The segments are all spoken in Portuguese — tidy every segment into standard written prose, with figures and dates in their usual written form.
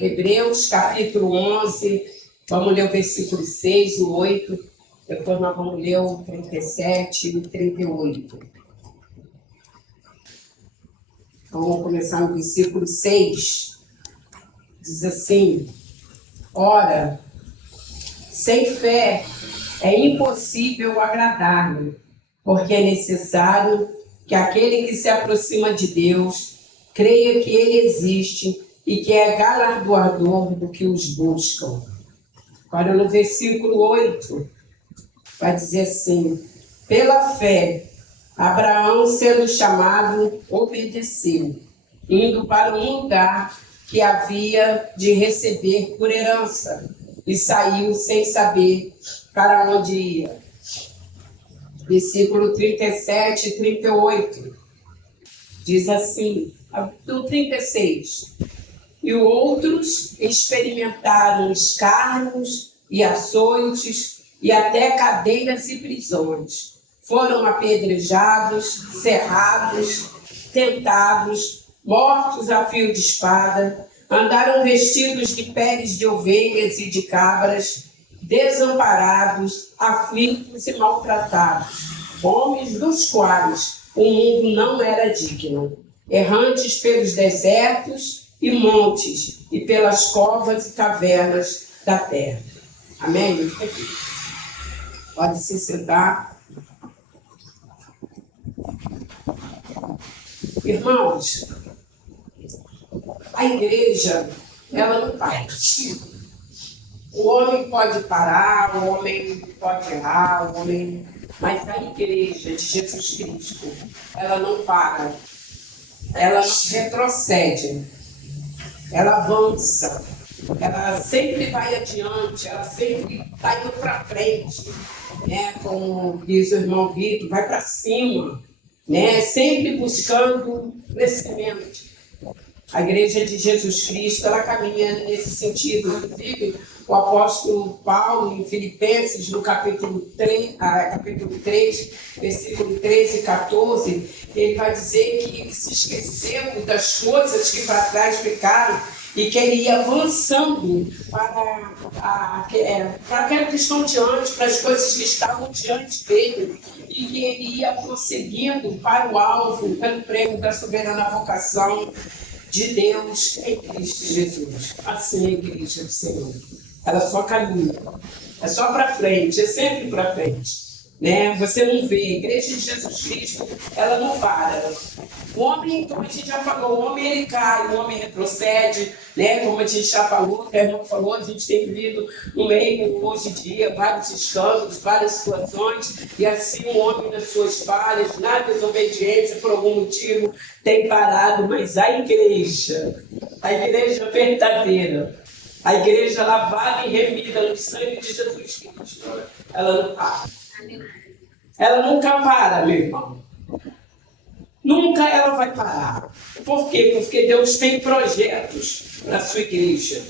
Hebreus, capítulo 11, vamos ler o versículo 6, o 8, depois nós vamos ler o 37 e o 38. Vamos começar no versículo 6, diz assim: ora, sem fé é impossível agradar-lhe, porque é necessário que aquele que se aproxima de Deus creia que ele existe e que é galardoador do que os buscam. Agora, no versículo 8, vai dizer assim: pela fé, Abraão, sendo chamado, obedeceu, indo para um lugar que havia de receber por herança, e saiu sem saber para onde ia. Versículo 37 e 38, diz assim, do 36, e outros experimentaram escárnios e açoites e até cadeias e prisões. Foram apedrejados, cerrados, tentados, mortos a fio de espada, andaram vestidos de peles de ovelhas e de cabras, desamparados, aflitos e maltratados, homens dos quais o mundo não era digno, errantes pelos desertos e montes e pelas covas e cavernas da terra. Amém? Pode se sentar. Irmãos, a igreja, ela não para. O homem pode parar, o homem pode errar, mas a igreja de Jesus Cristo, ela não para, ela não retrocede, ela avança, ela sempre vai adiante, ela sempre está indo para frente, né? Como diz o irmão Vitor, vai para cima, né? Sempre buscando crescimento. A igreja de Jesus Cristo, ela caminha nesse sentido. Inclusive, o apóstolo Paulo, em Filipenses, no capítulo 3, versículo 13 e 14, ele vai dizer que ele se esqueceu das coisas que para trás ficaram e que ele ia avançando para aquela questão diante, para as coisas que estavam diante dele, e que ele ia prosseguindo para o alvo, pelo prêmio da soberana vocação de Deus em Cristo Jesus. Assim é a igreja do Senhor. Ela só caminha, é só para frente, é sempre para frente, né? Você não vê, a igreja de Jesus Cristo, ela não para. O homem, como a gente já falou, o homem ele cai, o homem retrocede, né? Como a gente já falou, o Fernando falou, a gente tem vivido no meio, hoje em dia, vários escândalos, várias situações, e assim o homem nas suas falhas, na desobediência, por algum motivo, tem parado, mas a igreja verdadeira, a igreja lavada e remida no sangue de Jesus Cristo, ela não para. Ela nunca para, meu irmão. Nunca ela vai parar. Por quê? Porque Deus tem projetos para a sua igreja.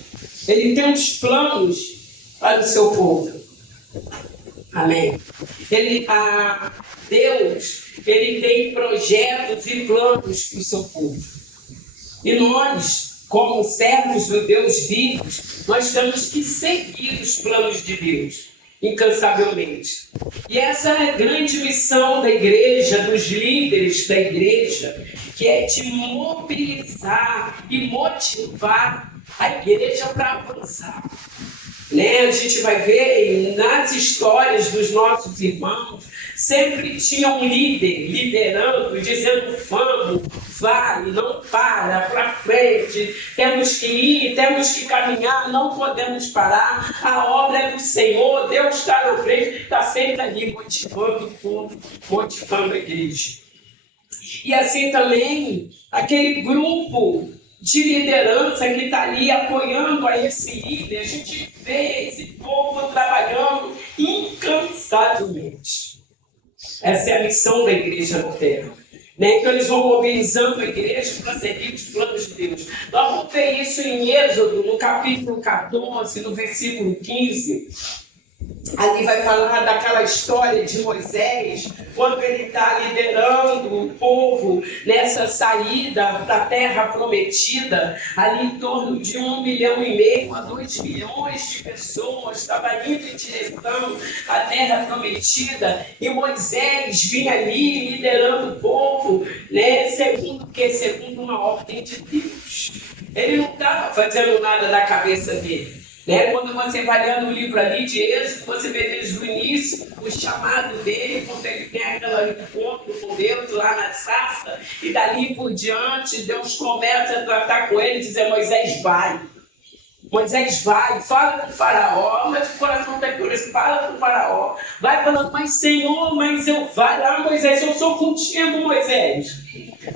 Ele tem uns planos para o seu povo. Amém? Deus, ele tem projetos e planos para o seu povo. E nós, como servos do Deus vivo, nós temos que seguir os planos de Deus incansavelmente. E essa é a grande missão da igreja, dos líderes da igreja, que é de mobilizar e motivar a igreja para avançar. Né? A gente vai ver nas histórias dos nossos irmãos, sempre tinha um líder liderando, dizendo: vamos, vai, não para frente, temos que ir, temos que caminhar, não podemos parar, a obra é do Senhor, Deus está na frente, está sempre ali motivando o povo, motivando a igreja. E assim também, aquele grupo de liderança que está ali apoiando a esse líder, a gente vê esse povo trabalhando incansavelmente. Essa é a missão da igreja na terra. Né? Então eles vão mobilizando a igreja para seguir os planos de Deus. Nós vamos ver isso em Êxodo, no capítulo 14, no versículo 15. Ali vai falar daquela história de Moisés, quando ele está liderando o povo nessa saída da terra prometida, ali em torno de 1,5 milhão a 2 milhões de pessoas estavam indo em direção à terra prometida, e Moisés vinha ali liderando o povo, né, segundo o quê? Segundo uma ordem de Deus. Ele não estava fazendo nada da cabeça dele. Né? Quando você vai lendo o livro ali de Êxodo, você vê desde o início o chamado dele, quando ele tem aquele encontro com Deus lá na sarça, e dali por diante Deus começa a tratar com ele e dizer: Moisés, vai. Moisés vai, fala com o faraó, mas o coração está endurecido, fala com o faraó. Vai falando: mas Senhor, mas eu vai lá, Moisés, eu sou contigo, Moisés.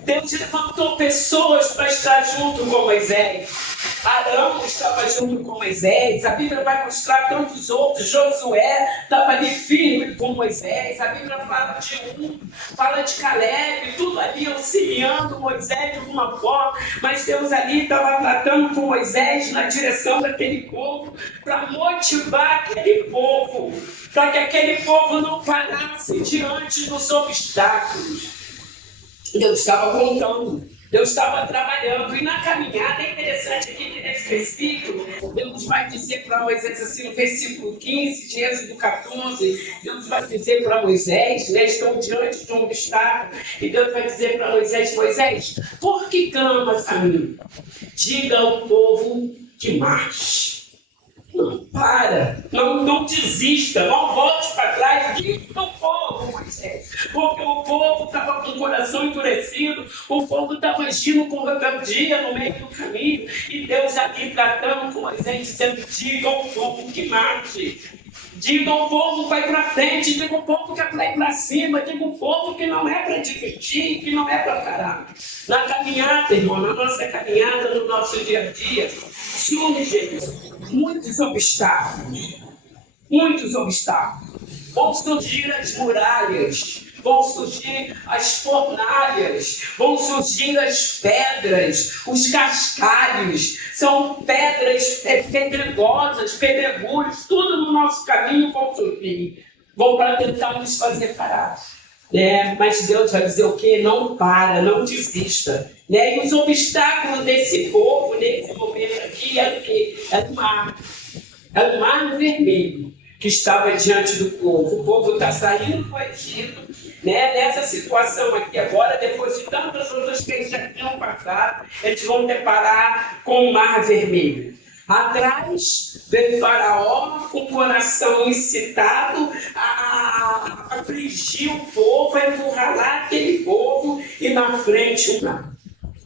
Deus levantou pessoas para estar junto com Moisés. Arão estava junto com Moisés. A Bíblia vai mostrar tantos outros. Josué estava ali firme com Moisés. A Bíblia fala de fala de Caleb, tudo ali auxiliando Moisés de alguma forma. Mas Deus ali estava tratando com Moisés na direção daquele povo, para motivar aquele povo, para que aquele povo não parasse diante dos obstáculos. Deus estava contando, Deus estava trabalhando, e na caminhada é interessante aqui nesse versículo, Deus vai dizer para Moisés assim, no versículo 15 de Êxodo 14, Deus vai dizer para Moisés, né, estão diante de um obstáculo, e Deus vai dizer para Moisés: Moisés, por que clamas a mim? Diga ao povo que marche. Não para, não desista, não volte para trás, diga ao povo, Moisés, porque o povo estava com o coração endurecido, o povo estava agindo com rebeldia no meio do caminho, e Deus aqui tratando com Moisés, dizendo: diga ao povo que marche. Diga ao povo que vai para frente, diga ao povo que é para ir para cima, diga ao povo que não é para divertir, que não é para parar. Na caminhada, irmão, na nossa caminhada, no nosso dia a dia, surgem muitos obstáculos. Muitos obstáculos. Vão surgir as muralhas, vão surgir as fornalhas, vão surgir as pedras, os cascalhos, são pedras pedregosas, pedregulhos, tudo no nosso caminho vão surgir, vão para tentar nos fazer parar. Mas Deus vai dizer o quê? Não para, não desista. E os obstáculos desse povo, nesse momento aqui, é o quê? É do mar. É do Mar Vermelho que estava diante do povo. O povo está saindo do Egito, nessa situação aqui agora, depois de tantas outras que eles já tinham passado, eles vão deparar com o Mar Vermelho. Atrás vem Faraó com o coração excitado a afligir o povo, a encurralar aquele povo, e na frente o mar.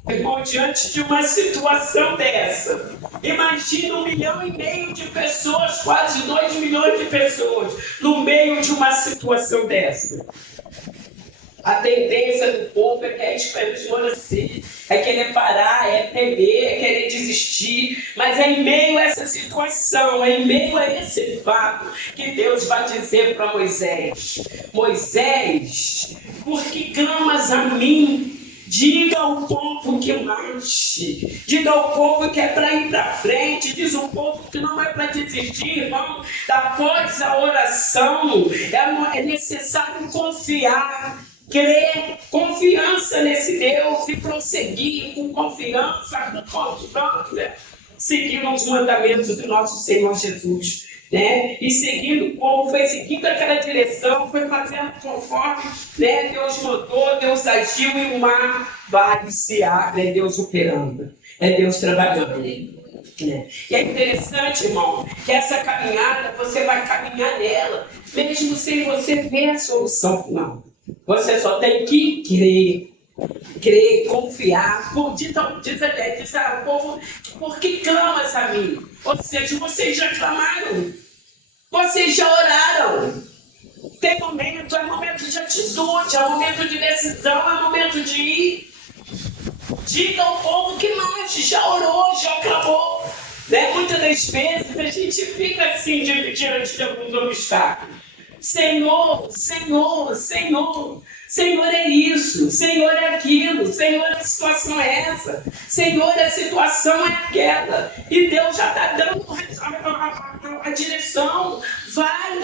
Irmão, diante de uma situação dessa, imagina 1,5 milhão de pessoas, quase 2 milhões de pessoas, no meio de uma situação dessa. A tendência do povo é querer esmorecer, é querer parar, é temer, é querer desistir. Mas é em meio a essa situação, é em meio a esse fato, que Deus vai dizer para Moisés: Moisés, por que clamas a mim? Diga ao povo que marche, diga ao povo que é para ir para frente, diz ao povo que não é para desistir, irmão. Após a oração, é necessário confiar, crer, confiança nesse Deus, e prosseguir com confiança, com constância, seguindo os mandamentos do nosso Senhor Jesus. E seguindo o povo, foi seguindo aquela direção, foi fazendo conforme Deus mandou, Deus agiu, e o mar vai se abre, é Deus operando, é Deus trabalhando. E é interessante, irmão, que essa caminhada, você vai caminhar nela, mesmo sem você ver a solução final. Você só tem que crer, confiar. Diz ao povo: por que clamas a mim? Ou seja, vocês já clamaram, vocês já oraram. Tem momento, é momento de atitude, é momento de decisão, é momento de ir. Diga ao povo que marche, já orou, já clamou. Muitas das vezes a gente fica assim diante de alguns obstáculos. Senhor, Senhor, Senhor. Senhor é isso, Senhor é aquilo, Senhor a situação é essa, Senhor a situação é aquela. E Deus já está dando a direção. Vai,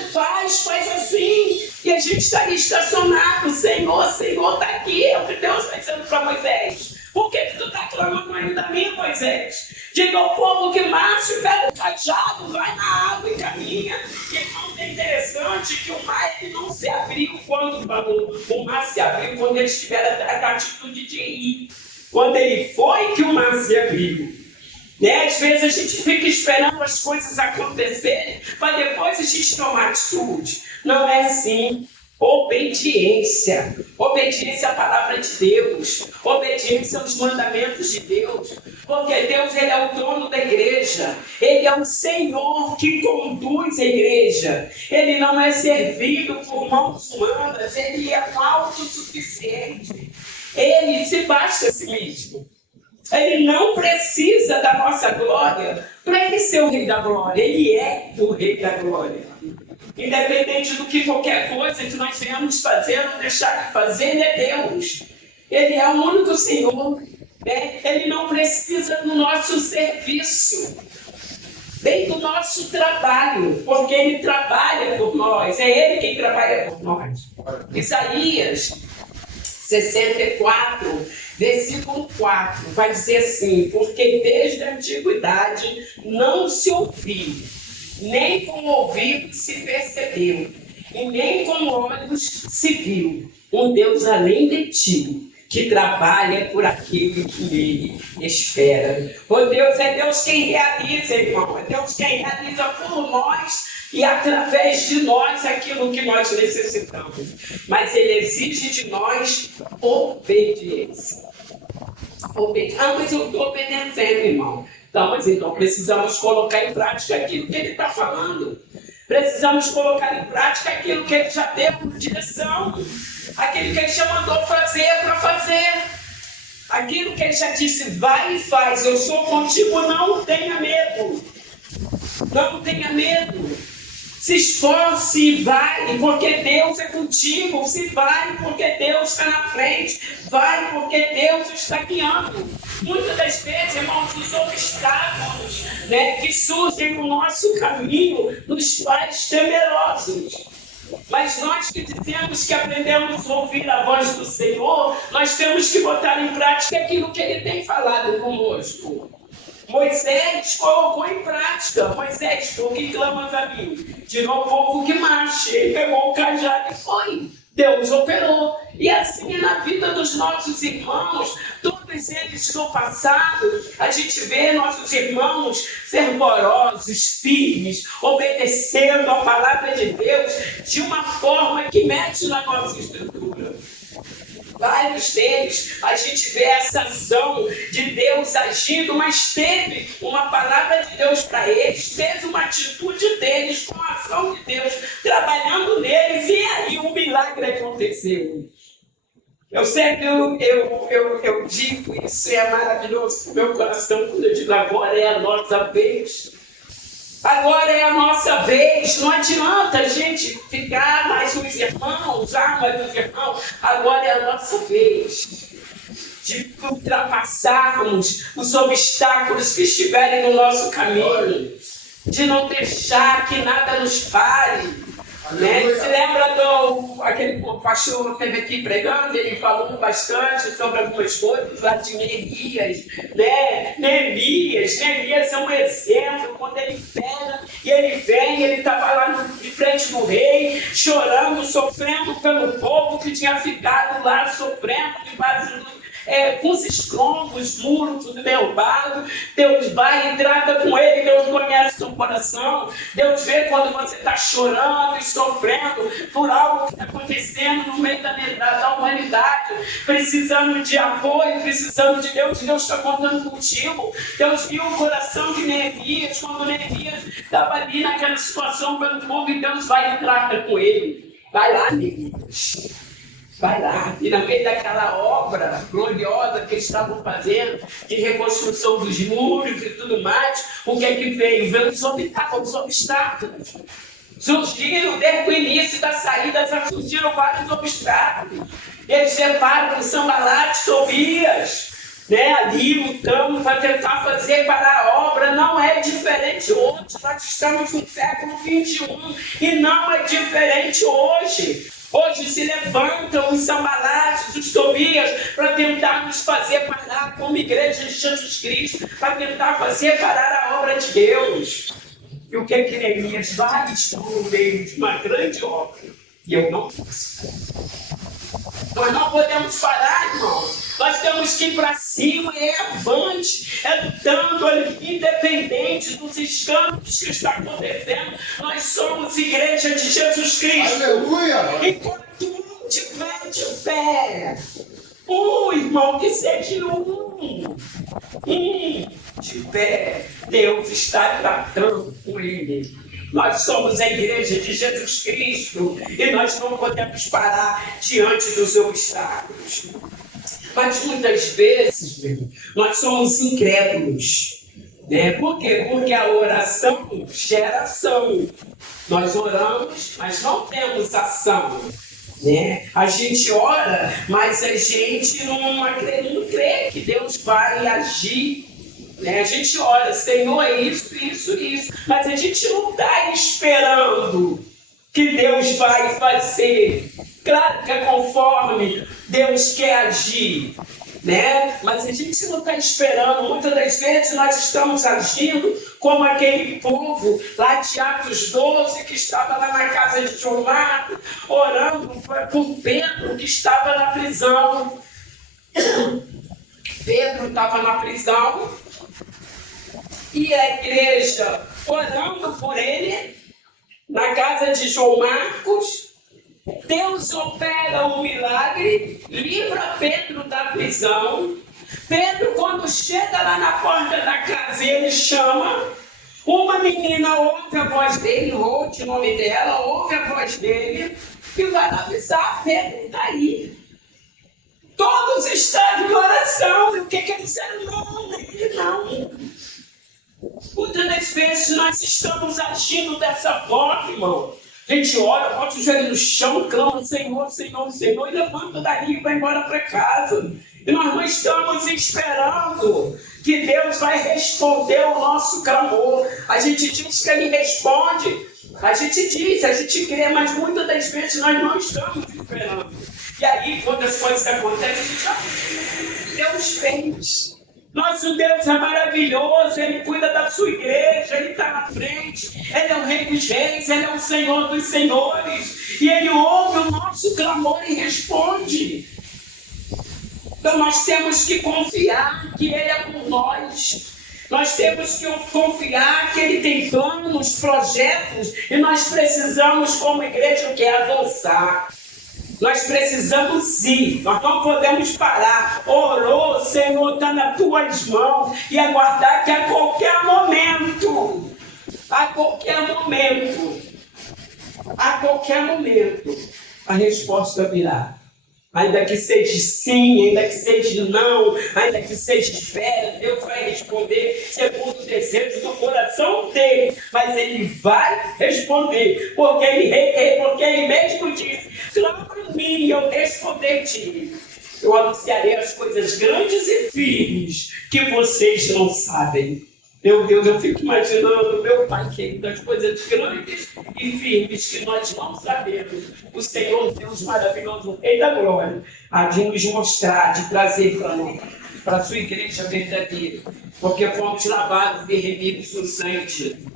Deus faz assim. E a gente está ali estacionado. Senhor, Senhor, está aqui. É o que Deus está dizendo para Moisés. Por que tu está clamando ainda a mim, Moisés? Diga ao povo que marche, pega o cajado, vai na água e caminha. E irmão, é interessante que o mar ele não se abriu quando falou. O mar se abriu quando eles tiveram a atitude de ir. Quando ele foi que o mar se abriu. Né? Às vezes a gente fica esperando as coisas acontecerem para depois a gente tomar atitude. Não é assim. Obediência. Obediência à palavra de Deus. Obediência aos mandamentos de Deus. Porque Deus ele é o dono da igreja. Ele é o Senhor que conduz a igreja. Ele não é servido por mãos humanas. Ele é autossuficiente. Ele se basta a si mesmo. Ele não precisa da nossa glória para ele ser o Rei da Glória. Ele é o Rei da Glória. Independente do que qualquer coisa que nós venhamos fazer ou deixar de fazer, Ele é Deus. Ele é o único Senhor. Né? Ele não precisa do nosso serviço, nem do nosso trabalho, porque Ele trabalha por nós. É Ele quem trabalha por nós. Isaías 64, versículo 4, vai dizer assim: porque desde a antiguidade não se ouviu, nem com o ouvido se percebeu, e nem com olhos se viu, um Deus além de ti, que trabalha por aquele que nele espera. O Deus é Deus quem realiza, irmão, é Deus quem realiza por nós e através de nós aquilo que nós necessitamos. Mas Ele exige de nós obediência. Mas eu estou obedecendo, irmão. Então precisamos colocar em prática aquilo que Ele está falando. Precisamos colocar em prática aquilo que Ele já deu por direção. Aquilo que Ele já mandou fazer para fazer. Aquilo que Ele já disse, vai e faz. Eu sou contigo, não tenha medo. Não tenha medo. Se esforce e vai, porque Deus é contigo. Se vai, porque Deus está na frente. Vai, porque Deus está guiando. Muitas das vezes, irmãos, os obstáculos, né, que surgem no nosso caminho nos faz temerosos. Mas nós que dizemos que aprendemos a ouvir a voz do Senhor, nós temos que botar em prática aquilo que Ele tem falado conosco. Moisés colocou em prática. Moisés, tu que clamas a mim, diga ao povo que marche. Ele pegou o cajado e foi. Deus operou. E assim é na vida dos nossos irmãos. Todos eles no passado, a gente vê nossos irmãos fervorosos, firmes, obedecendo a palavra de Deus de uma forma que mexe na nossa estrutura. Vários deles, a gente vê essa ação de Deus agindo, mas teve uma palavra de Deus para eles, teve uma atitude deles com a ação de Deus trabalhando neles, e aí um milagre aconteceu. Eu sempre eu digo, isso é maravilhoso para o meu coração, quando eu digo agora é a nossa vez. Agora é a nossa vez, não adianta a gente ficar mais os irmãos, mais os irmãos. Agora é a nossa vez de ultrapassarmos os obstáculos que estiverem no nosso caminho, de não deixar que nada nos pare. Né? Se lembra aquele pastor que esteve aqui pregando, ele falou bastante sobre algumas coisas lá de Neemias, né? Neemias é um exemplo. Quando ele pega e ele vem, ele estava lá de frente do rei, chorando, sofrendo pelo povo que tinha ficado lá, sofrendo debaixo com os escombros, muros, tudo derrubado. Deus vai e trata com ele. Deus conhece o seu coração. Deus vê quando você está chorando e sofrendo por algo que está acontecendo no meio da humanidade, precisando de apoio, precisando de Deus. Deus está contando contigo. Deus viu o coração de Neemias quando Neemias estava ali naquela situação pelo povo, e Deus vai e trata com ele. Vai lá, Neemias. Vai lá, e no meio daquela obra gloriosa que eles estavam fazendo, de reconstrução dos muros e tudo mais, o que é que veio? Veio os obstáculos. Surgiram, desde o início da saída, já surgiram vários obstáculos. Eles levaram Sanbalate, Tobias, né, ali lutando para tentar fazer para a obra. Não é diferente hoje. Nós estamos no século XXI e não é diferente hoje. Hoje se levantam os Sambalates, os Tobias, para tentar nos fazer parar como igreja de Jesus Cristo, para tentar fazer parar a obra de Deus. E o que é que Neemias vai? Estão no meio de uma grande obra. E eu não posso. Nós não podemos parar, irmãos. Nós temos que ir para cima, é avante, é lutando, independente dos escândalos que estão acontecendo. Nós somos igreja de Jesus Cristo. Aleluia! Enquanto um tiver de pé, irmão, que seja de pé, Deus está tratando com ele. Nós somos a igreja de Jesus Cristo e nós não podemos parar diante dos obstáculos. Mas muitas vezes, nós somos incrédulos. Né? Por quê? Porque a oração gera ação. Nós oramos, mas não temos ação. Né? A gente ora, mas a gente não crê que Deus vai agir. Né? A gente ora, Senhor, é isso, mas a gente não está esperando que Deus vai fazer. Claro que é conforme Deus quer agir, né? Mas a gente não está esperando. Muitas das vezes nós estamos agindo como aquele povo lá de Atos 12 que estava lá na casa de João Marcos, orando por Pedro que estava na prisão. Pedro estava na prisão e a igreja orando por ele na casa de João Marcos. Deus opera um milagre, livra Pedro da prisão. Pedro, quando chega lá na porta da casa, ele chama. Uma menina ouve a voz dele, Ruth, o nome dela, ouve a voz dele e vai lá avisar: Pedro está aí. Todos estavam em oração. E o que eles disseram? Não, ele não. Muitas das vezes nós estamos agindo dessa forma, irmão. A gente ora, bota o joelho no chão, clama: Senhor, Senhor, Senhor, e levanta daí e vai embora para casa. E nós não estamos esperando que Deus vai responder o nosso clamor. A gente diz que Ele responde, a gente diz, a gente crê, mas muitas das vezes nós não estamos esperando. E aí, quando as coisas acontecem, a gente Deus fez. Nosso Deus é maravilhoso, Ele cuida da sua igreja, Ele está na frente, Ele é o Rei dos Reis, Ele é o Senhor dos Senhores, e Ele ouve o nosso clamor e responde. Então nós temos que confiar que Ele é por nós. Nós temos que confiar que Ele tem planos, projetos, e nós precisamos, como igreja, que avançar. Nós precisamos ir, nós não podemos parar. Orou, Senhor, está nas tuas mãos, e aguardar que a qualquer momento, a resposta virá. Ainda que seja sim, ainda que seja não, ainda que seja espera, Deus vai responder segundo o desejo do coração dele. Mas Ele vai responder, porque Ele mesmo disse: clama a mim e eu responderei-te. Eu anunciarei as coisas grandes e firmes que vocês não sabem. Meu Deus, eu fico imaginando, meu Pai querido, as coisas grandes e firmes que nós não sabemos. O Senhor Deus maravilhoso, o Rei da Glória, há de nos mostrar, de trazer para nós, para a sua igreja verdadeira, porque fomos lavados e remidos no sangue de Jesus.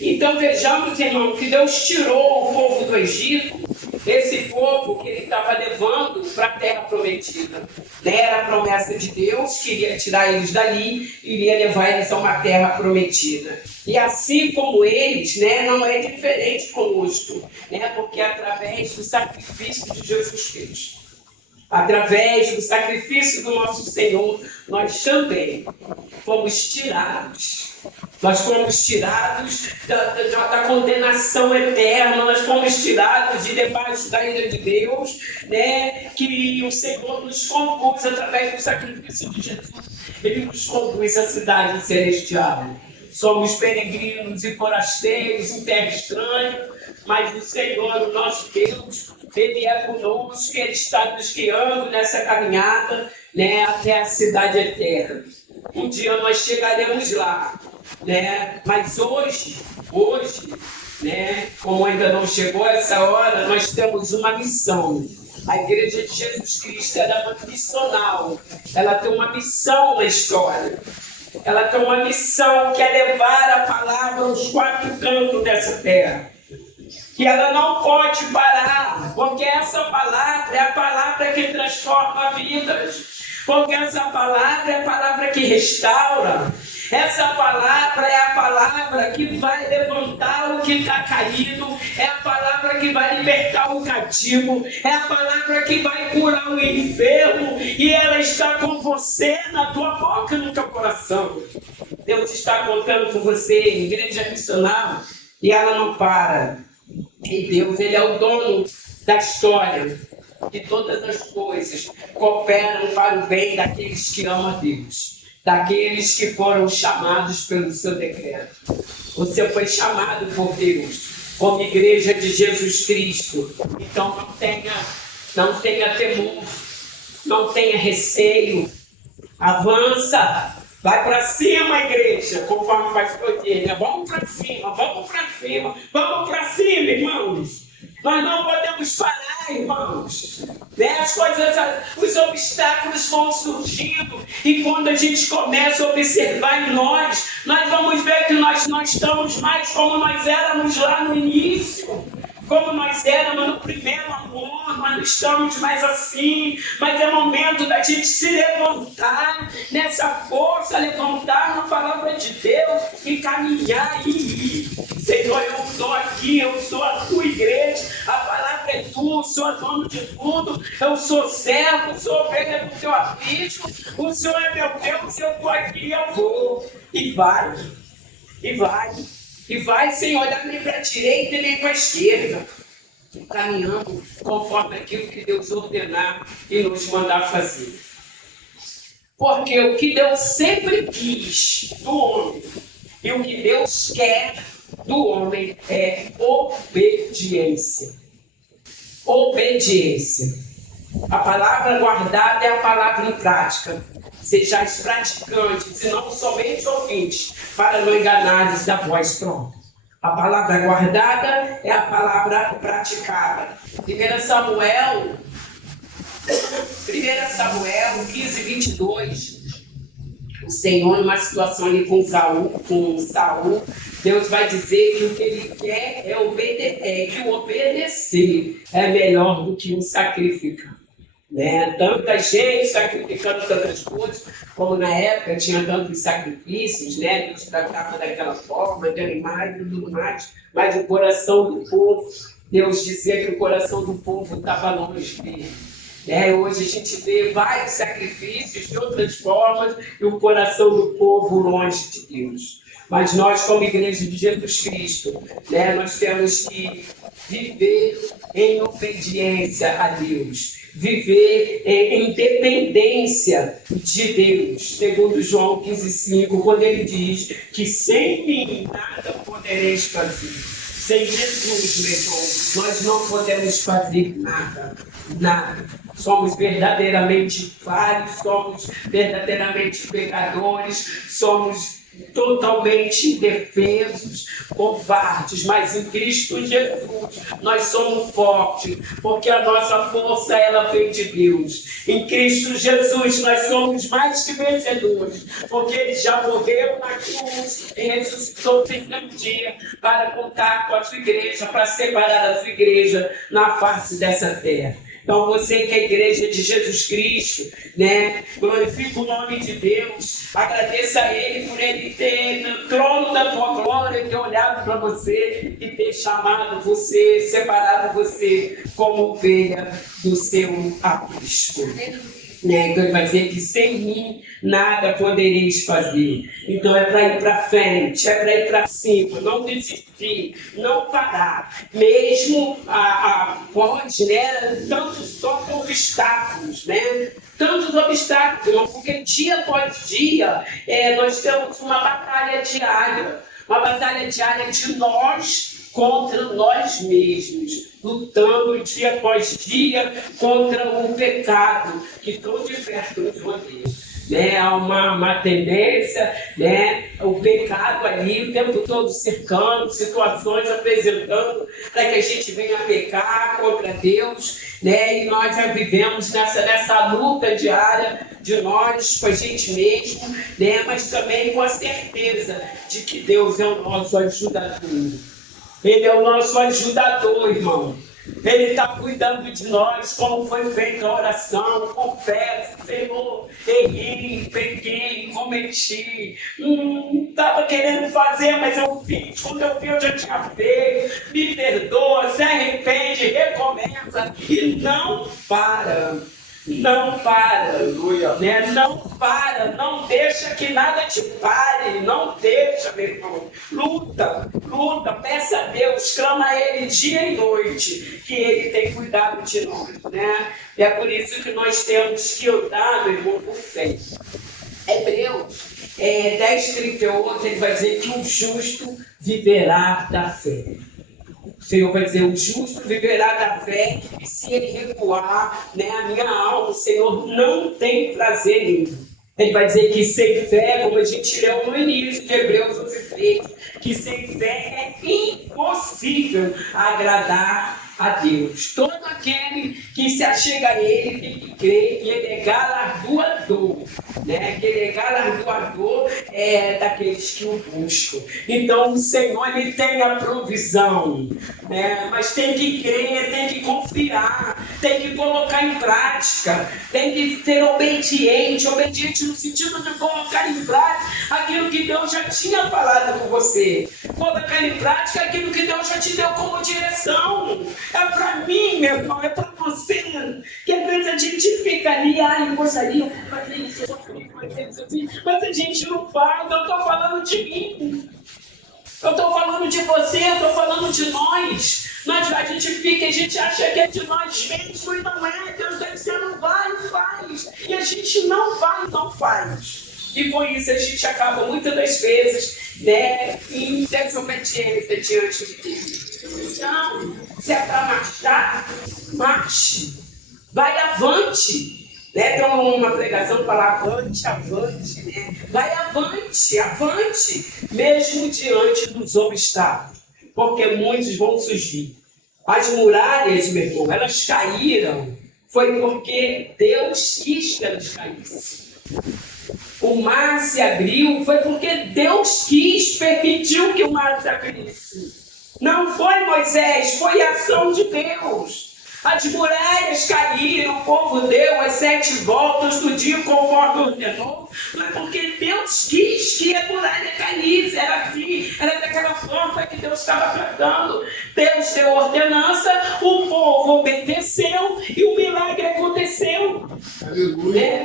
Então vejamos, irmão, que Deus tirou o povo do Egito, esse povo que Ele estava levando para a terra prometida. Era a promessa de Deus, que iria tirar eles dali, iria levar eles a uma terra prometida. E assim como eles, não é diferente conosco, porque através do sacrifício de Jesus Cristo, através do sacrifício do nosso Senhor, nós também fomos tirados. Nós fomos tirados da condenação eterna, nós fomos tirados de debaixo da ira de Deus, que o Senhor nos conduz através do sacrifício de Jesus. Ele nos conduz à cidade celestial. Somos peregrinos e forasteiros em terra estranha, mas o Senhor, o nosso Deus, Ele é conosco, Ele está nos guiando nessa caminhada. né, até a cidade eterna. Um dia nós chegaremos lá, né? Mas hoje, né, como ainda não chegou essa hora, nós temos uma missão. A Igreja de Jesus Cristo ela é missional, ela tem uma missão na história. Ela tem uma missão que é levar a palavra aos quatro cantos dessa terra. Que ela não pode parar, porque essa palavra é a palavra que transforma vidas. Porque essa palavra é a palavra que restaura. Essa palavra é a palavra que vai levantar o que está caído. É a palavra que vai libertar o cativo. É a palavra que vai curar o enfermo. E ela está com você na tua boca e no teu coração. Deus está contando com você, igreja missionária, e ela não para. E Deus, Ele é o dono da história. De todas as coisas cooperam para o bem daqueles que amam a Deus, daqueles que foram chamados pelo seu decreto. Você foi chamado por Deus como igreja de Jesus Cristo. Então não tenha temor, não tenha receio. Avança, vai para cima, igreja, conforme o pastor diz. Vamos para cima, vamos para cima, vamos para cima, irmãos. Nós não podemos parar, irmãos. Né? As coisas, os obstáculos vão surgindo e quando a gente começa a observar em nós vamos ver que nós não estamos mais como nós éramos lá no início. Como nós éramos no primeiro amor, nós não estamos mais assim, mas é momento da gente se levantar nessa força, levantar na palavra de Deus e caminhar e ir. Senhor, eu estou aqui, eu sou a tua igreja, a palavra é tua, o Senhor é dono de tudo, eu sou servo, sou ovelha do teu aprisco, o Senhor é meu Deus, eu estou aqui, eu vou. E vai, e vai. E vai sem olhar nem para a direita nem para a esquerda, caminhando conforme aquilo que Deus ordenar e nos mandar fazer. Porque o que Deus sempre quis do homem e o que Deus quer do homem é obediência. Obediência. A palavra guardada é a palavra em prática. Sejais praticantes e não somente ouvintes, para não enganares da voz pronta. A palavra guardada é a palavra praticada. 1 Samuel 15:22. O Senhor, numa situação ali com Saul, Deus vai dizer que o que Ele quer é obedecer, que o obedecer é melhor do que o sacrificar. Né? Tanta gente sacrificando tantas coisas, como na época tinha tantos sacrifícios, né? Deus tratava daquela forma, de animais e tudo mais, mas o coração do povo, Deus dizia que o coração do povo estava longe dele. Hoje a gente vê vários sacrifícios de outras formas e o coração do povo longe de Deus. Mas nós, como Igreja de Jesus Cristo, nós temos que viver em obediência a Deus, viver em dependência de Deus, segundo João 15:5, quando ele diz que sem mim nada podereis fazer. Sem Jesus, meu irmão, nós não podemos fazer nada, nada. Somos verdadeiramente falhos, somos verdadeiramente pecadores, somos totalmente indefesos, covardes, mas em Cristo Jesus nós somos fortes, porque a nossa força ela vem de Deus. Em Cristo Jesus nós somos mais que vencedores, porque Ele já morreu na cruz e ressuscitou no terceiro dia para contar com a sua igreja, para separar a sua igreja na face dessa terra. Então, você que é a Igreja de Jesus Cristo, glorifica o nome de Deus, agradeça a Ele por Ele ter no trono da tua glória, ter olhado para você e ter chamado você, separado você como ovelha do seu aprisco. Então ele vai dizer que sem mim nada podereis fazer. Então é para ir para frente, é para ir para cima, não desistir, não parar. Mesmo após tantos obstáculos, tantos obstáculos, porque dia após dia nós temos uma batalha diária de nós contra nós mesmos, lutando dia após dia contra o pecado que tão de perto nos rodeia. Né? Há uma tendência, né? O pecado ali o tempo todo cercando, situações apresentando para que a gente venha pecar contra Deus, né? E nós já vivemos nessa luta diária de nós com a gente mesmo, né? Mas também com a certeza de que Deus é o nosso ajudador. Ele é o nosso ajudador, irmão. Ele está cuidando de nós, como foi feita a oração. Confesso, Senhor, errei, pequei, cometi. Estava querendo fazer, mas eu fiz. Quando eu vi, eu já tinha feito. Me perdoa, se arrepende, recomeça. E não para. Não para, né? Não para, não deixa que nada te pare, não deixa, meu irmão. Luta, luta, peça a Deus, clama a Ele dia e noite, que Ele tem cuidado de nós, né? E é por isso que nós temos que lutar, meu irmão, por fé. Hebreus 10:38, ele vai dizer que o justo viverá da fé. O Senhor vai dizer, o justo viverá da fé, e se ele recuar, né, a minha alma, o Senhor não tem prazer nele. Ele vai dizer que sem fé, como a gente leu no início de Hebreus 11:3, que sem fé é impossível agradar a Deus. Todo aquele que se achega a Ele tem que crer que Ele é galardoador, né? Que Ele é galardoador daqueles que o buscam. Então o Senhor, Ele tem a provisão, né? Mas tem que crer, tem que confiar, tem que colocar em prática, tem que ser obediente no sentido de colocar em prática aquilo que Deus já tinha falado com você, colocar em prática aquilo que Deus já te deu como direção. É para mim, meu irmão, é para você, que às vezes a gente fica ali, eu gostaria de fazer isso, mas a gente não faz. Eu estou falando de mim, eu estou falando de você, eu estou falando de nós. A gente fica, a gente acha que é de nós mesmos e não é. Deus está dizendo, vai e faz. E a gente não vai e não faz. E com isso a gente acaba muitas das vezes, né, em desobediência diante de Deus. Então, se é para marchar, marche. Vai avante. Né? Tem uma pregação que fala avante, avante, né? Vai avante, avante, mesmo diante dos obstáculos, porque muitos vão surgir. As muralhas, meu irmão, elas caíram, foi porque Deus quis que elas caíssem. O mar se abriu, foi porque Deus quis, permitiu que o mar se abrisse. Não foi Moisés, foi a ação de Deus. As muralhas caíram, o povo deu as 7 voltas do dia conforme ordenou. Foi porque Deus quis que a muralha caísse. Era assim, era daquela forma que Deus estava tratando. Deus deu ordenança, o povo obedeceu e o milagre aconteceu.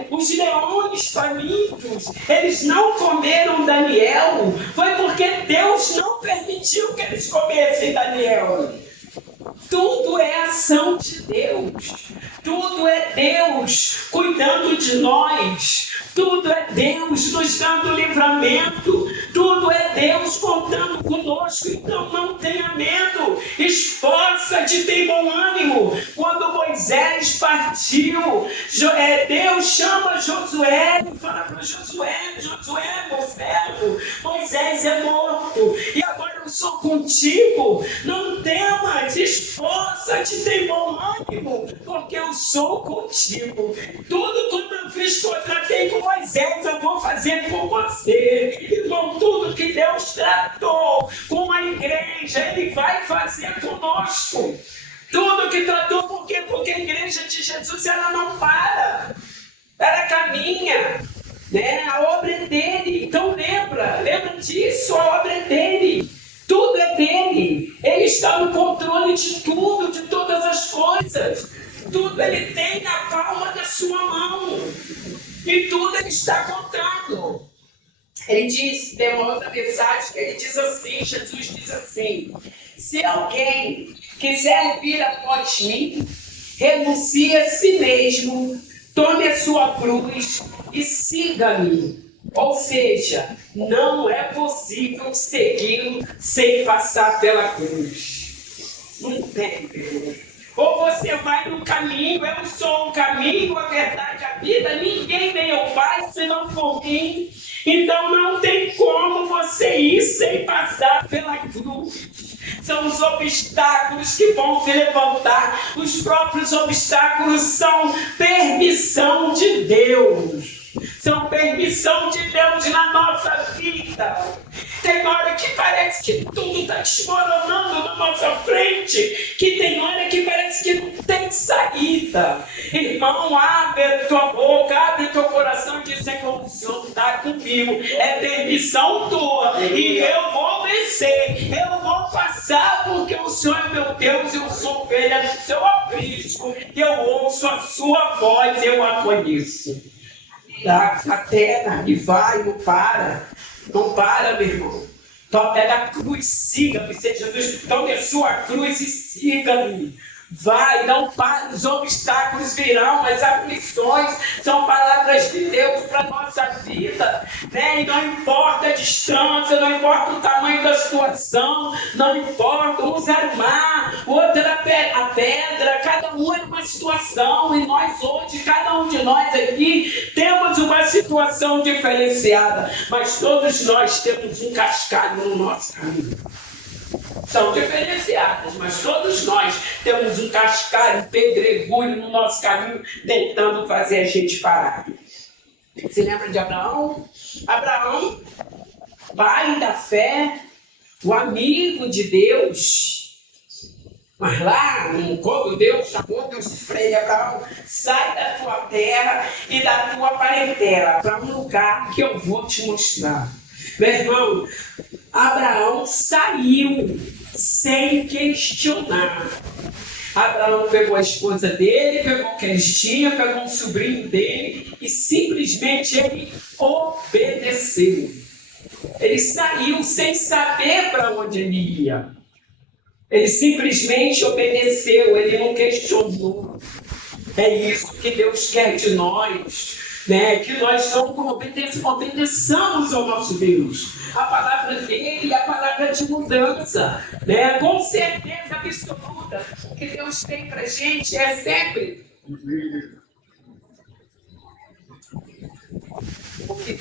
Os leões famintos, eles não comeram Daniel. Foi porque Deus não permitiu que eles comessem Daniel. Tudo é ação de Deus, tudo é Deus cuidando de nós, tudo é Deus nos dando livramento, tudo é Deus contando conosco. Então não tenha medo, esforça-te, tem bom ânimo. Quando Moisés partiu, Deus chama Josué e fala para Josué, meu servo, Moisés é morto e agora eu sou contigo, não temas, esforça-te, tem bom ânimo, porque eu sou contigo. Tudo que eu fiz, que eu tratei com Moisés, eu vou fazer com você. Irmão, tudo que Deus tratou com a igreja, Ele vai fazer conosco. Tudo que tratou, por quê? Porque a igreja de Jesus, ela não para, ela caminha, né? A obra é dele. Então lembra disso, a obra é dele. Tudo é dele. Ele está no controle de tudo, de todas as coisas. Tudo ele tem na palma da sua mão. E tudo ele está contando. Ele diz, tem uma outra mensagem que ele diz assim, Jesus diz assim: se alguém quiser vir após mim, renuncie a si mesmo, tome a sua cruz e siga-me. Ou seja, não é possível segui-lo sem passar pela cruz. Não tem, irmão. Ou você vai no caminho, eu sou o caminho, a verdade, a vida, ninguém vem ao Pai se não for mim. Então não tem como você ir sem passar pela cruz. São os obstáculos que vão se levantar. Os próprios obstáculos são permissão de Deus. São permissão de Deus na nossa vida. Tem hora que parece que tudo está desmoronando na nossa frente, que tem hora que parece que não tem saída. Irmão, abre a tua boca, abre o teu coração e diz: Senhor, o Senhor está comigo. É permissão tua e eu vou vencer, eu vou passar, porque o Senhor é meu Deus, eu sou ovelha do seu aprisco, eu ouço a sua voz, eu a conheço. A terra e vai, não para. Não para, meu irmão. Então pega a cruz, siga-me, Senhor Jesus. Tome a sua cruz e siga-me. Vai, não pare, os obstáculos virão, as aflições são palavras de Deus para a nossa vida, né? E não importa a distância, não importa o tamanho da situação, não importa, uns era o mar, outro era a pedra, cada um era uma situação, e nós hoje, cada um de nós aqui, temos uma situação diferenciada, mas todos nós temos um cascalho no nosso caminho. São diferenciadas, mas todos nós temos um cascalho, um pedregulho no nosso caminho, tentando fazer a gente parar. Você lembra de Abraão? Abraão, pai da fé, o amigo de Deus. Mas lá, quando Deus chamou, Deus disse para ele: Abraão, sai da tua terra e da tua parentela para um lugar que eu vou te mostrar. Meu irmão, Abraão saiu sem questionar. Abraão pegou a esposa dele, pegou o que eles tinham, pegou um sobrinho dele e simplesmente ele obedeceu. Ele saiu sem saber para onde ele ia. Ele simplesmente obedeceu, ele não questionou. É isso que Deus quer de nós. Né, que nós não obedeçamos ao nosso Deus. A palavra dele é a palavra de mudança, né? Com certeza absoluta. O que Deus tem para a gente é sempre o que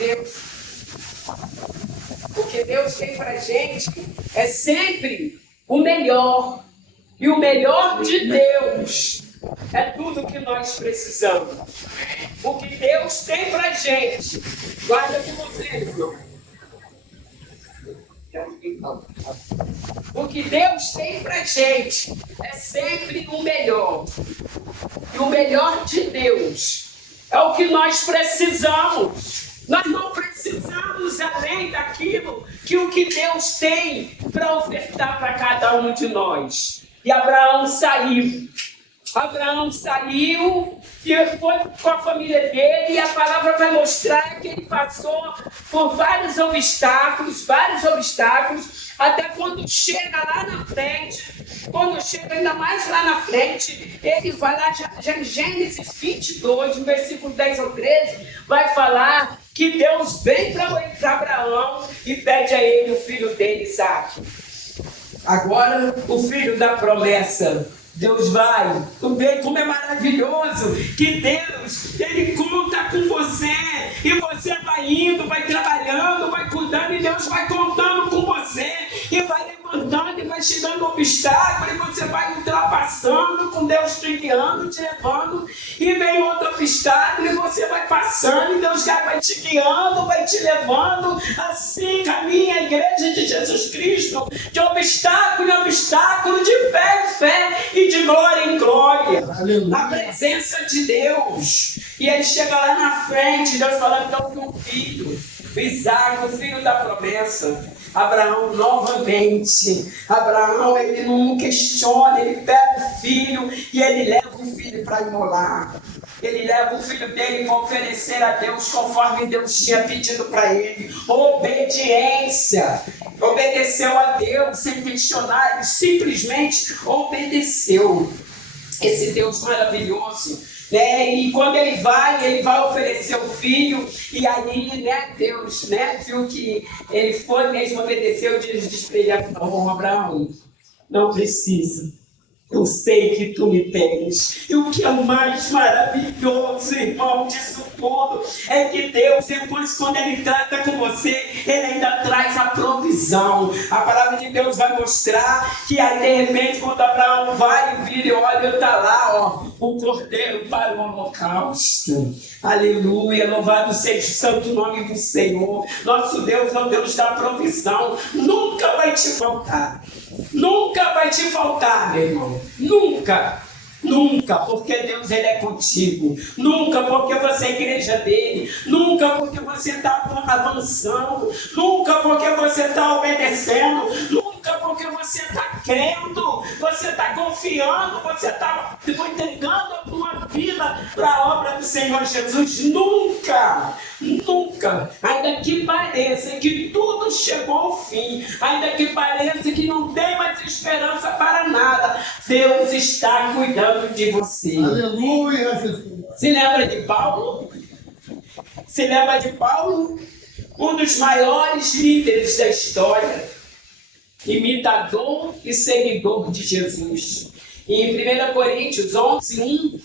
Deus tem para a gente é sempre o melhor. E o melhor de Deus é tudo que nós precisamos. O que Deus tem pra gente, guarda com você, irmão. O que Deus tem pra gente é sempre o melhor. E o melhor de Deus é o que nós precisamos. Nós não precisamos além daquilo que o que Deus tem para ofertar para cada um de nós. E Abraão saiu. Abraão saiu e foi com a família dele, e a palavra vai mostrar que ele passou por vários obstáculos, até quando chega lá na frente, quando chega ainda mais lá na frente, ele vai lá, já em Gênesis 22, no versículo 10 ao 13, vai falar que Deus vem para Abraão e pede a ele o filho dele, Isaque. Agora, o filho da promessa. Deus vai, como é maravilhoso que Deus, Ele conta com você, e você vai indo, vai trabalhando, vai cuidando, e Deus vai contando com você, e vai levantando, e vai te dando obstáculo, e você vai ultrapassando, com Deus te guiando, te levando, e vem outro obstáculo, e você vai passando, e Deus vai te guiando, vai te levando. Assim caminha a igreja de Jesus Cristo, de obstáculo em obstáculo, de fé em fé, e de glória em glória, na presença de Deus. E ele chega lá na frente, Deus fala: então que um filho, Isaque, o filho da promessa. Abraão novamente, Abraão, ele não questiona, ele pega o filho e ele leva o filho para imolar. Ele leva o filho dele para oferecer a Deus conforme Deus tinha pedido para ele. Obediência. Obedeceu a Deus sem questionar, ele simplesmente obedeceu. Esse Deus maravilhoso né? E quando ele vai oferecer o filho, e aí, né, Deus, né, viu que ele foi mesmo, obedeceu, diz para ele, Abraão, não precisa. Eu sei que tu me tens. E o que é mais maravilhoso, irmão, disso tudo, é que Deus, depois, quando Ele trata com você, Ele ainda traz a provisão. A palavra de Deus vai mostrar que aí, de repente, quando Abraão vai e vira e olha, está lá, ó, o cordeiro para o holocausto. Aleluia, louvado seja o santo nome do Senhor. Nosso Deus é o Deus da provisão. Nunca vai te faltar. Nunca vai te faltar, meu irmão. Nunca. Nunca, porque Deus ele é contigo. Nunca, porque você é igreja dele. Nunca, porque você está avançando. Nunca, porque você está obedecendo. Nunca, porque você está crendo. Você está confiando. Você está entregando a tua vida para a obra do Senhor Jesus. Nunca, nunca. Ainda que pareça que tudo chegou ao fim. Ainda que pareça que não tem mais esperança para nada. Deus está cuidando de você. Aleluia, Jesus. Se lembra de Paulo? Se lembra de Paulo? Um dos maiores líderes da história, imitador e seguidor de Jesus. Em 1 Coríntios 11, 1,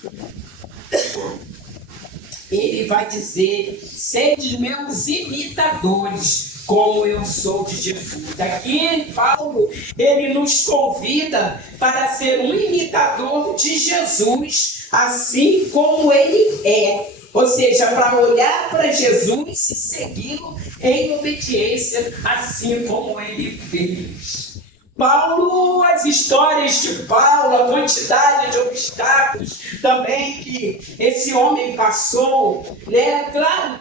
ele vai dizer: sede meus imitadores, como eu sou de Jesus. Aqui, Paulo, ele nos convida para ser um imitador de Jesus, assim como ele é. Ou seja, para olhar para Jesus e segui-lo em obediência, assim como ele fez. Paulo, as histórias de Paulo, a quantidade de obstáculos também que esse homem passou, né? Claro,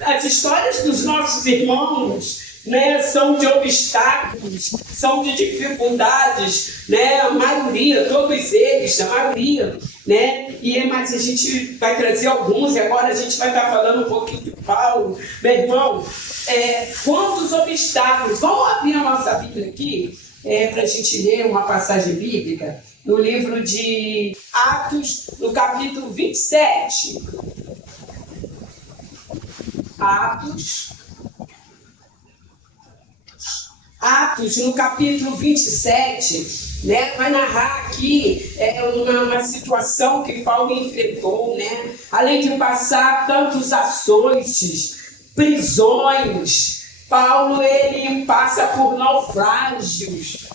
as histórias dos nossos irmãos, né, são de obstáculos, são de dificuldades, né? A maioria, todos eles, a maioria, né? Mas a gente vai trazer alguns, e agora a gente vai estar falando um pouquinho de Paulo. Meu irmão, quantos obstáculos? Vamos abrir a nossa Bíblia aqui, para a gente ler uma passagem bíblica, no livro de Atos, no capítulo 27. Atos, no capítulo 27, né, vai narrar aqui uma situação que Paulo enfrentou, né? Além de passar tantos açoites, prisões, Paulo ele passa por naufrágios.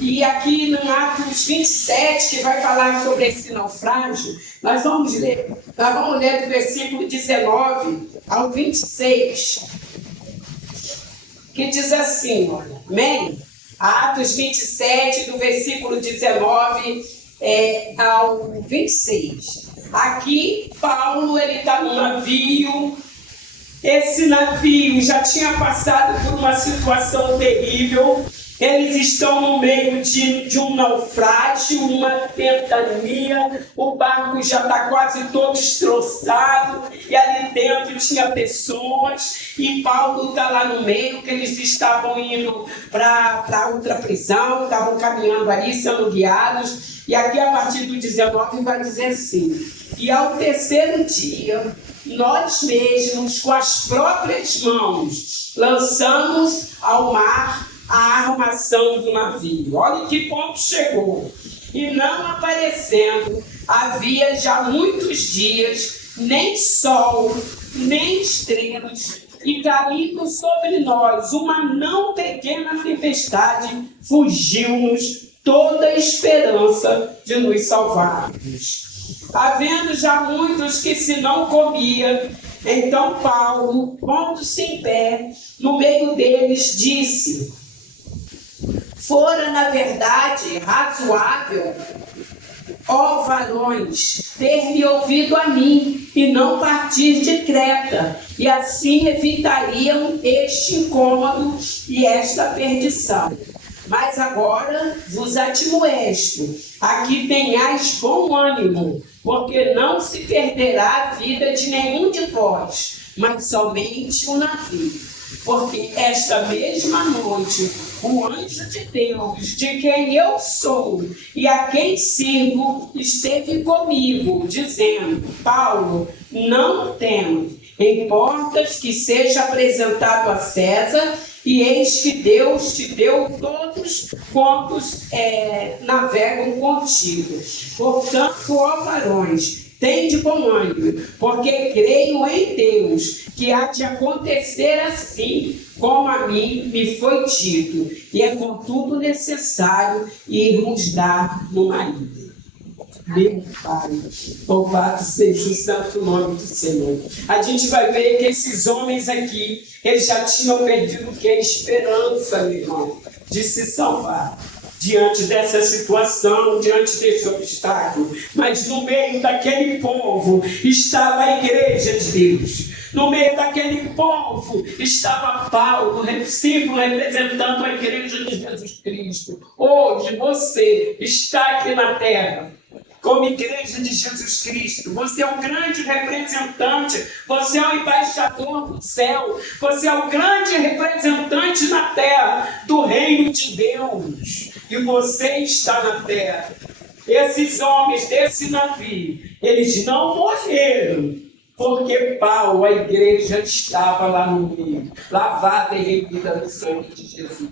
E aqui no Atos 27, que vai falar sobre esse naufrágio, nós vamos ler do versículo 19 ao 26, que diz assim, olha, amém? Atos 27, do versículo 19 ao 26. Aqui, Paulo, ele está no navio. Esse navio já tinha passado por uma situação terrível. Eles estão no meio de um naufrágio, uma ventania, o barco já está quase todo destroçado, e ali dentro tinha pessoas, e Paulo está lá no meio, que eles estavam indo para outra prisão, estavam caminhando ali, sendo guiados, e aqui a partir do 19 vai dizer assim: e ao terceiro dia, nós mesmos, com as próprias mãos, lançamos ao mar a armação do navio. Olha que ponto chegou. E não aparecendo, havia já muitos dias, nem sol, nem estrelas, e caindo sobre nós uma não pequena tempestade, fugiu-nos toda a esperança de nos salvarmos. Havendo já muitos que se não comia, então Paulo, pondo-se em pé, no meio deles, disse: fora, na verdade, razoável, ó varões, ter-me ouvido a mim e não partir de Creta, e assim evitariam este incômodo e esta perdição. Mas agora vos admoesto, a que tenhais bom ânimo, porque não se perderá a vida de nenhum de vós, mas somente o navio. porque esta mesma noite o anjo de Deus, de quem eu sou e a quem sirvo, esteve comigo, dizendo: Paulo, não temas, importas que seja apresentado a César, e eis que Deus te deu todos quantos navegam contigo. Portanto, ó varões, tende bom ânimo, porque creio em Deus, que há de acontecer assim, como a mim me foi dito, e é contudo necessário irmos dar numa ida. Meu Pai, louvado seja o santo nome do Senhor. A gente vai ver que esses homens aqui, eles já tinham perdido o que? A esperança, meu irmão, de se salvar diante dessa situação, diante desse obstáculo. Mas no meio daquele povo estava a igreja de Deus. No meio daquele povo estava Paulo, símbolo representando a igreja de Jesus Cristo. Hoje você está aqui na terra como igreja de Jesus Cristo. Você é um grande representante, você é o embaixador do céu, você é o grande representante na terra do reino de Deus. E você está na terra. Esses homens desse navio, eles não morreram, porque Paulo, a igreja, estava lá no meio, lavada e remida no sangue de Jesus.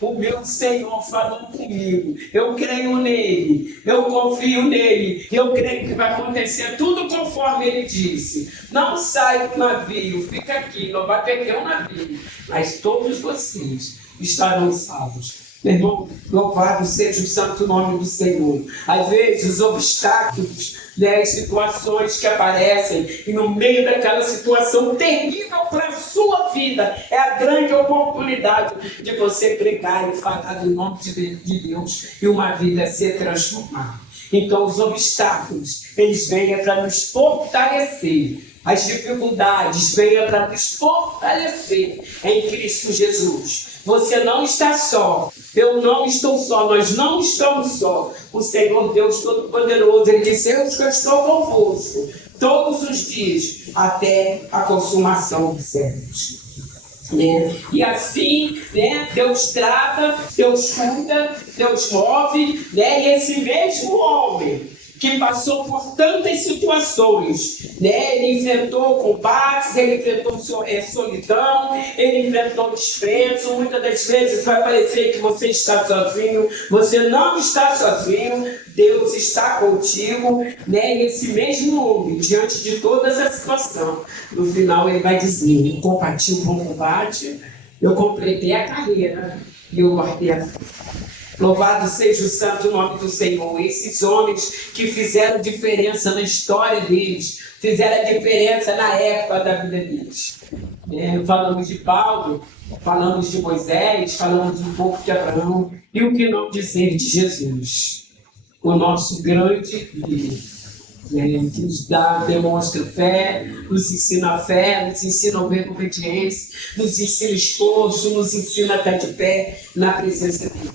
O meu Senhor falou comigo, eu creio nele, eu confio nele, eu creio que vai acontecer tudo conforme ele disse. Não sai do navio, fica aqui, não vai perder o navio, mas todos vocês estarão salvos. Meu irmão, louvado seja o santo nome do Senhor. Às vezes os obstáculos, as situações que aparecem, e no meio daquela situação terrível para a sua vida, é a grande oportunidade de você pregar e falar do nome de Deus e uma vida ser transformada. Então os obstáculos, eles vêm para nos fortalecer. As dificuldades vêm para nos fortalecer em Cristo Jesus. Você não está só, eu não estou só, nós não estamos só. O Senhor Deus Todo-Poderoso, Ele disse: eu estou convosco todos os dias, até a consumação dos séculos. E assim, Deus trata, Deus cuida, Deus move, e esse mesmo homem que passou por tantas situações, ele enfrentou combates, ele enfrentou solidão, ele enfrentou desprezo. Muitas das vezes vai parecer que você está sozinho, você não está sozinho, Deus está contigo, e esse mesmo homem, diante de toda essa situação, no final ele vai dizer: eu combati o bom combate, eu completei a carreira e eu guardei a fé. Louvado seja o santo nome do Senhor. Esses homens que fizeram diferença na história deles, fizeram a diferença na época da vida deles. Falamos de Paulo, falamos de Moisés, falamos um pouco de Abraão, e o que não dizer de Jesus, o nosso grande líder. Que nos demonstra fé, nos ensina fé, nos ensina obediência, nos ensina esforço, nos ensina a estar de pé na presença dele.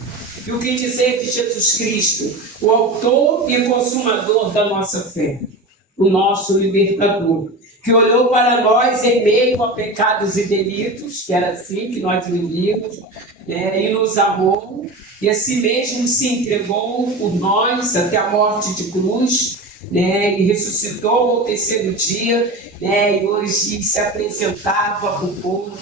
E o que dizer de Jesus Cristo, o autor e consumador da nossa fé, o nosso libertador, que olhou para nós em meio a pecados e delitos, que era assim que nós vivíamos, e nos amou, e assim mesmo se entregou por nós até a morte de cruz, e ressuscitou ao terceiro dia, e hoje se apresentava para o povo,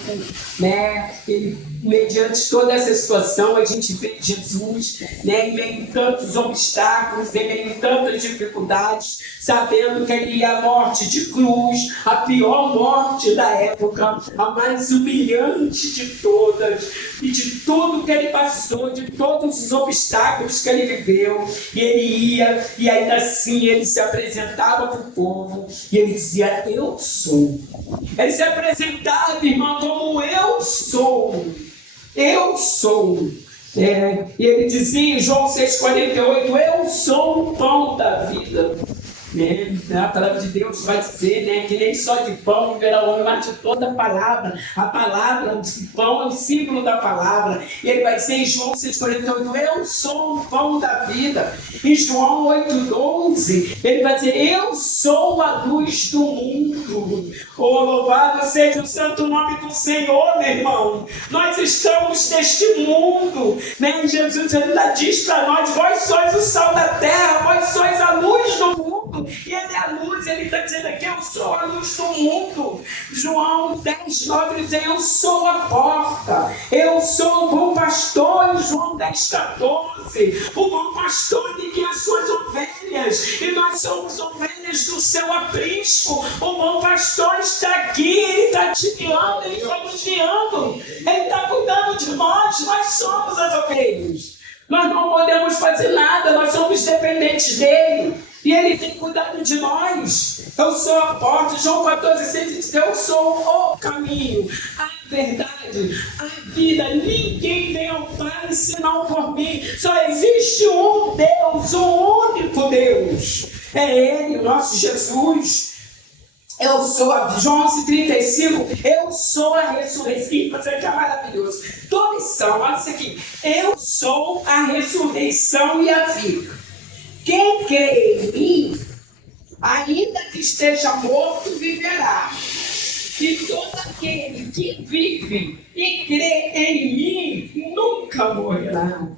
ele, mediante toda essa situação, a gente vê Jesus, em meio a tantos obstáculos, em meio a tantas dificuldades, sabendo que ele ia à morte de cruz, a pior morte da época, a mais humilhante de todas, e de tudo que ele passou, de todos os obstáculos que ele viveu, e ele ia, e ainda assim ele se apresentava para o povo, e ele dizia: eu sou. Ele se apresentava, irmão, como eu sou. Eu sou. E ele dizia em João 6,48: eu sou o pão da vida. Né? A palavra de Deus vai dizer, né, que nem só de pão viverá o homem, mas de toda a palavra. A palavra, o pão é o símbolo da palavra. E ele vai dizer em João 6,48, eu sou o pão da vida. Em João 8,12, ele vai dizer, eu sou a luz do mundo. Oh, louvado seja o santo nome do Senhor, meu irmão. Nós estamos neste mundo, né? Jesus ainda diz para nós, vós sois o sal da terra, vós sois a luz do mundo. E ele é a luz, ele está dizendo aqui, eu sou a luz do mundo. João 10,9 diz, eu sou a porta, eu sou o bom pastor. Em João 10,14, o bom pastor de que as suas ovelhas, e nós somos ovelhas do seu aprisco. O bom pastor está aqui, ele está te guiando, ele está nos guiando, ele está cuidando de nós somos as ovelhas. Nós não podemos fazer nada, nós somos dependentes dele. E ele tem cuidado de nós. Eu sou a porta. João 14,6 diz, eu sou o caminho, a verdade, a vida. Ninguém vem ao Pai senão por mim. Só existe um Deus, um único Deus. É ele, o nosso Jesus. Eu sou a João 11,35, eu sou a ressurreição. Você que é maravilhoso. Todos são, olha isso aqui. Eu sou a ressurreição e a vida. Quem crê em mim, ainda que esteja morto, viverá. E todo aquele que vive e crê em mim, nunca morrerá.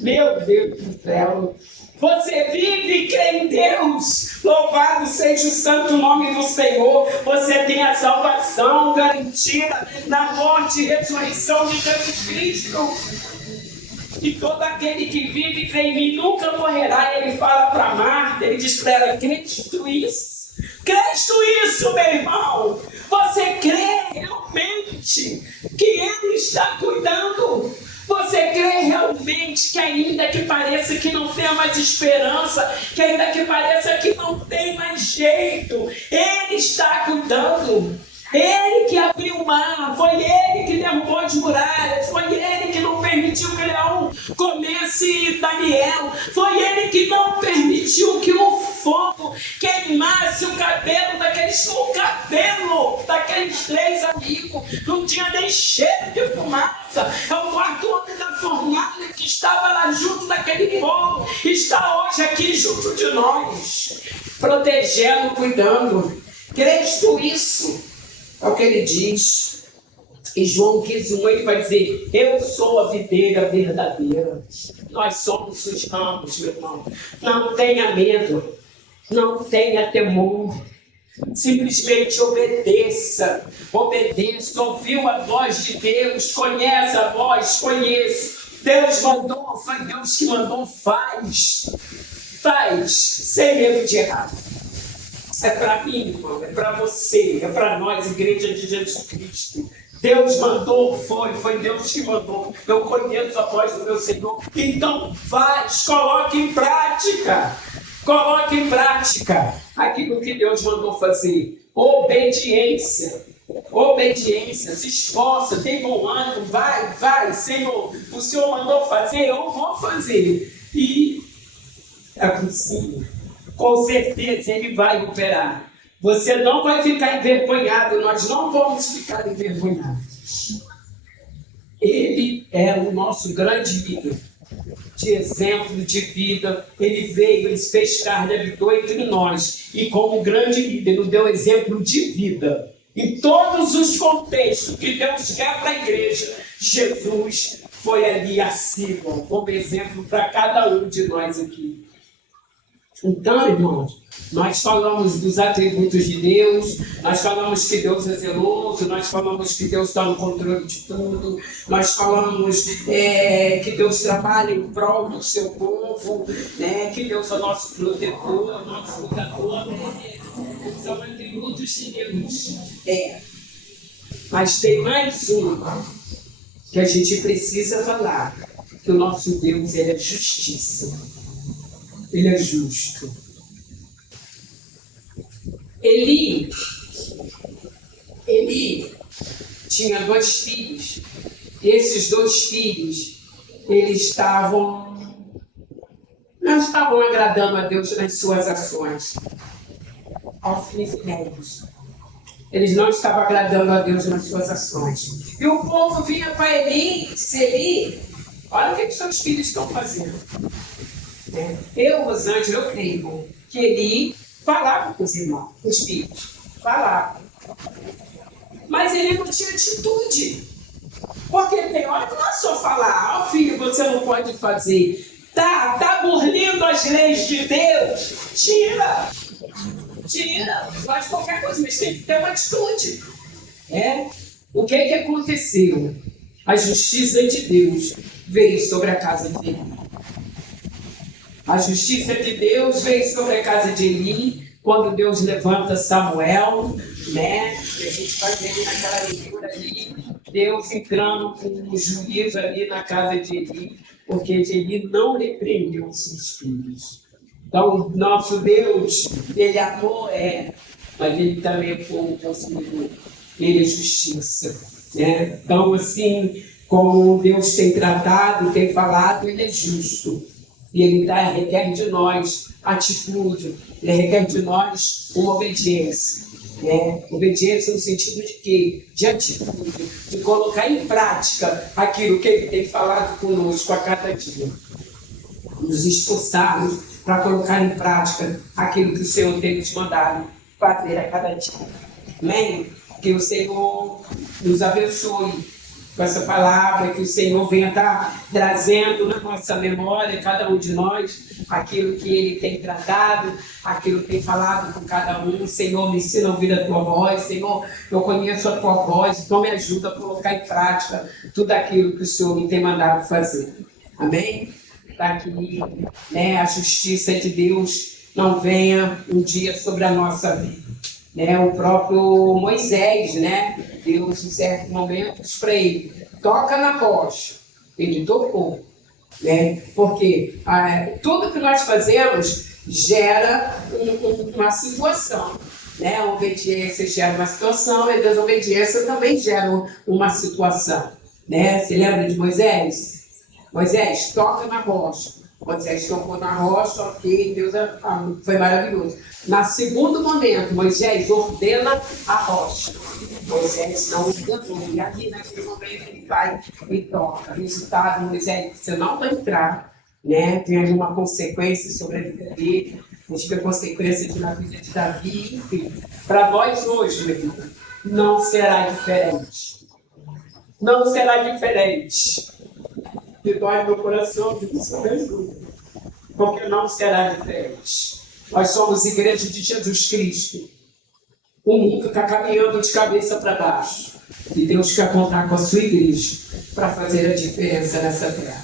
Meu Deus do céu. Você vive e crê em Deus. Louvado seja o santo nome do Senhor. Você tem a salvação garantida na morte e ressurreição de Jesus Cristo. E todo aquele que vive e crê em mim nunca morrerá. Ele fala para Marta, ele diz para ela, Cristo isso. Cristo isso, meu irmão. Você crê realmente que Ele está cuidando? Você crê realmente que ainda que pareça que não tenha mais esperança, que ainda que pareça que não tem mais jeito, Ele está cuidando? Ele que abriu o mar, foi Ele que derrubou as muralhas, foi Ele que não permitiu que o leão comesse Daniel, foi Ele que não permitiu que o fogo queimasse o cabelo daqueles três amigos. Não tinha nem cheiro de fumaça. É o quarto homem da fornalha que estava lá junto daquele fogo, está hoje aqui junto de nós, protegendo, cuidando. Crês tu isso? É o que ele diz. Em João 15,1 ele vai dizer, eu sou a videira verdadeira. Nós somos os ramos, meu irmão. Não tenha medo, não tenha temor. Simplesmente obedeça. Obedeça, ouviu a voz de Deus, conhece a voz, conheço. Deus mandou, foi Deus que mandou, faz. Faz, sem medo de errar. É para mim, irmão, é para você, é para nós, Igreja de Jesus Cristo. Deus mandou, foi Deus que mandou. Eu conheço a voz do meu Senhor. Então faz, coloque em prática. Coloque em prática aquilo que Deus mandou fazer. Obediência. Obediência, se esforça, tem bom ânimo, vai, Senhor. O Senhor mandou fazer, eu vou fazer. E é possível. Com certeza Ele vai operar. Você não vai ficar envergonhado, nós não vamos ficar envergonhados. Ele é o nosso grande líder, de exemplo de vida. Ele veio, ele se fez carne, habitou entre nós. E como grande líder, nos deu exemplo de vida. Em todos os contextos que Deus quer para a igreja, Jesus foi ali acima, como exemplo para cada um de nós aqui. Então, irmãos, nós falamos dos atributos de Deus, nós falamos que Deus é zeloso, nós falamos que Deus está no controle de tudo, nós falamos que Deus trabalha em prol do seu povo, né? Que Deus é o nosso protetor, nosso cuidador, são atributos de Deus. Mas tem mais um que a gente precisa falar, que o nosso Deus, ele é justiça. Ele é justo. Eli tinha 2 filhos. E esses 2 filhos, eles não estavam agradando a Deus nas suas ações. aos fins e meios. Eles não estavam agradando a Deus nas suas ações. E o povo vinha para Eli, disse: Eli, olha o que os seus filhos estão fazendo. Eu, Rosângela, eu creio que Eli falava com os irmãos, com os filhos. Falava. Mas ele não tinha atitude. Porque tem hora que não é só falar: ó filho, você não pode fazer. Tá burlando as leis de Deus. Tira, faz qualquer coisa, mas tem que ter uma atitude. O que aconteceu? A justiça de Deus veio sobre a casa de Eli. A justiça de Deus veio sobre a casa de Eli, quando Deus levanta Samuel, né? E a gente vai ver naquela leitura ali, Deus entrando com o juízo ali na casa de Eli, porque Eli não repreendeu os seus filhos. Então, nosso Deus, ele amor mas ele também é fogo consumidor. Ele é justiça. Né? Então, assim, como Deus tem tratado, tem falado, ele é justo. E ele requer de nós atitude, ele requer de nós uma obediência. Obediência no sentido de quê? De atitude, de colocar em prática aquilo que ele tem falado conosco a cada dia. Nos esforçarmos para colocar em prática aquilo que o Senhor tem nos mandado fazer a cada dia. Amém? Que o Senhor nos abençoe com essa palavra, que o Senhor venha estar trazendo na nossa memória, cada um de nós, aquilo que Ele tem tratado, aquilo que tem falado com cada um. Senhor, me ensina a ouvir a Tua voz. Senhor, eu conheço a Tua voz, então me ajuda a colocar em prática tudo aquilo que o Senhor me tem mandado fazer. Amém? Está aqui, né? A justiça de Deus não venha um dia sobre a nossa vida. O próprio Moisés, né? Deus, em certos momentos, para ele: toca na rocha. Ele tocou. Porque tudo que nós fazemos gera uma situação. A obediência gera uma situação e a desobediência também gera uma situação. Você lembra de Moisés? Moisés, toca na rocha. Moisés tocou na rocha, ok, Deus foi maravilhoso. No segundo momento, Moisés ordena a rocha. Moisés não ordenou. E aqui, naquele momento, ele vai e toca. Resultado, Moisés, você não vai entrar. Tem alguma consequência sobre a vida dele. A gente vê consequência na vida de Davi, enfim. Para nós hoje, meu irmão, não será diferente. Não será diferente. Que dói meu coração, que você me ajuda. Porque não será diferente. Nós somos igreja de Jesus Cristo. O mundo está caminhando de cabeça para baixo. E Deus quer contar com a sua igreja para fazer a diferença nessa terra.